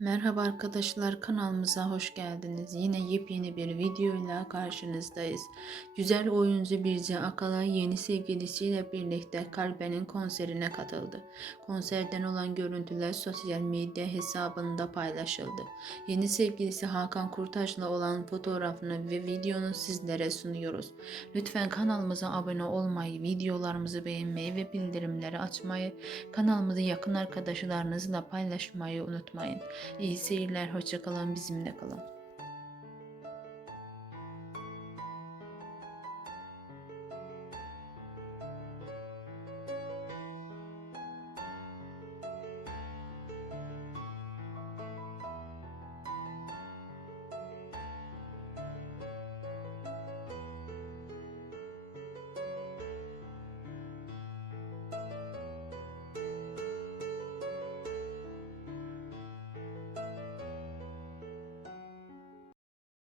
Merhaba arkadaşlar kanalımıza hoş geldiniz. Yine yepyeni bir videoyla karşınızdayız. Güzel oyuncu Birce Akalay yeni sevgilisiyle birlikte Kalbe'nin konserine katıldı. Konserden olan görüntüler sosyal medya hesabında paylaşıldı. Yeni sevgilisi Hakan Kurtaş'la olan fotoğrafını ve videonu sizlere sunuyoruz. Lütfen kanalımıza abone olmayı, videolarımızı beğenmeyi ve bildirimleri açmayı, kanalımızı yakın arkadaşlarınızla paylaşmayı unutmayın. İyi seyirler, hoşça kalın, bizimle kalın.